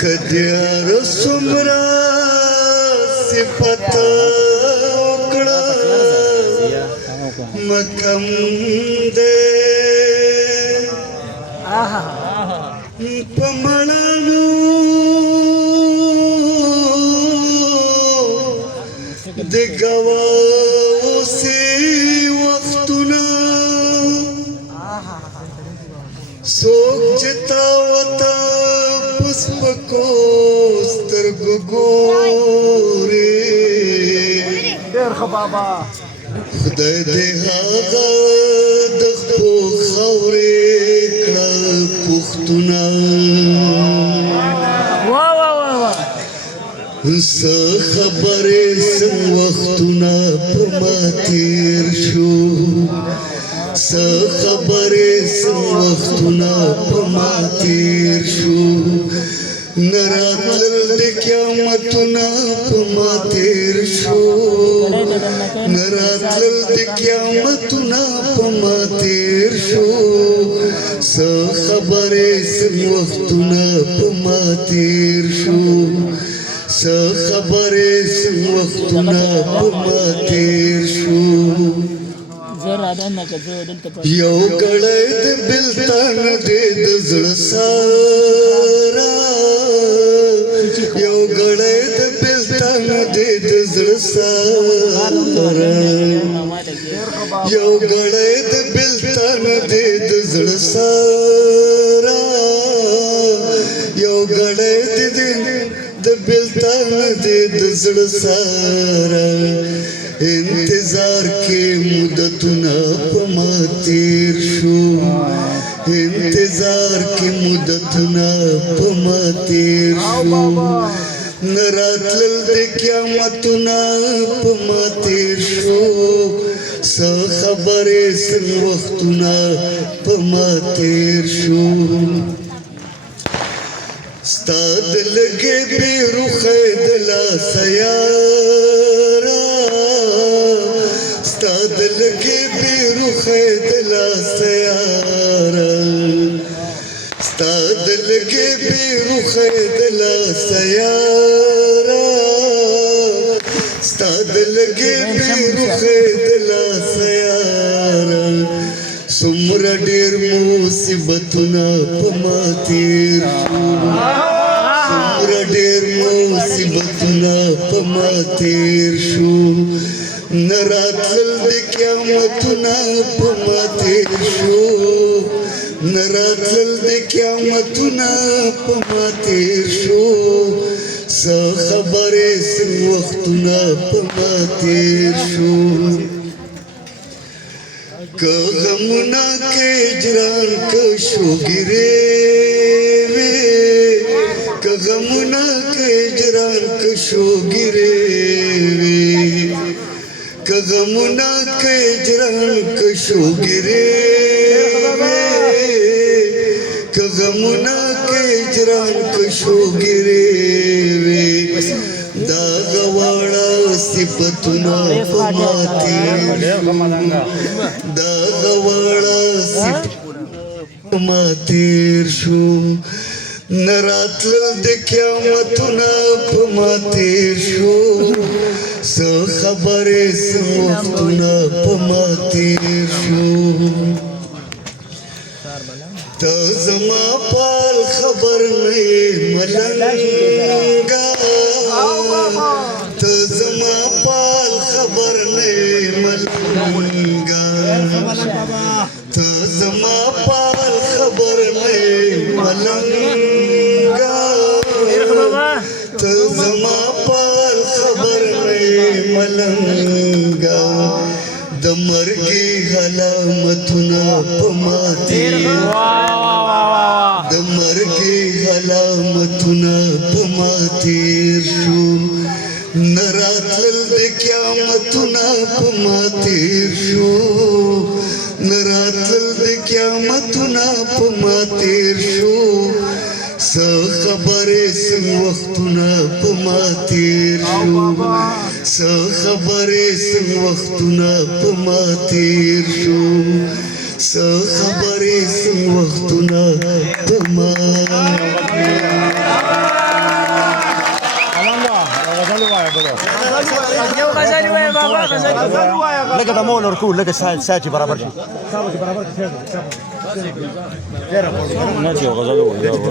کدیار سمرا صفت اکڑا مکم دے پمڑنو دگواو سی وقتنا سوک جتا وطا پسپکو سترگو گوری خدای دے آغا دخپو خوری کڑا پختنا سا خبر سن وقتنا پما تیر شو سا خبر سن وقتنا پما تیر شو نراتل دے قیامتنا پما تیر شو نراتل دے قیامتنا پما تیر شو سا خبر سن وقتنا پما تیر شو سا خبر سن وقتنا پما تیر شو یو گڑای د بلتان دے دزړ سارا یو گڑای د بلتان دے دزړ سارا یو گڑای د بلتان دے دزړ سارا یو گڑای د بلتان دے دزړ سارا انتظار کے مدتنا پما تیر شو انتظار کے مدتنا پما تیر شو نراتل دے قیامتنا پما تیر شو سا خبر سن وقتنا پما تیر شو ستاد لگے بے رخ دلا سیارا ستاد لگے بے رخ دلا سیارا ستاد لگے بے رخ دلا سیارا ستاد لگے بے رخ دلا سیارا سمر ډیر مصیبتنا پما تیر شو سمر ډیر مصیبتنا پما تیر شو نراتل دے قیامتنا پما تیر شو نراتل دے قیامتنا پما تیر شو سا خبر سن وقتنا پما تیر شو که غمنا کے اجران که شوگرے وے که غمنا کے اجران که شوگرے وے که غمنا کے اجران که شوگرے وے که غمنا کے اجران که شوگرے وے دا غواړه صفتنا پما تیر دا غواړه صفتنا پما تیر شو نراتل دے قیامتنا پما تیر شو سا خبر سن وقتنا پما تیر شو تا زما پال خبر نئی ملنگا تا زما پال خبر نئی ملنگا تا زما پال خبر نئی ملنگا تا زما پال خبر نئی ملنگا د مرګي علامتنا پما تیر د مرګي علامتنا پما تیر شو نراتل د قیامتنا پما تیر شو نراتل د قیامتنا پما تیر شو سا خبر سن وقتنا پما تیر شو سا خبر سن وقتنا پما تیر شو خبرې څنګه وختونه په ما لکه د مول ورکول لکه ساعتي برابر شي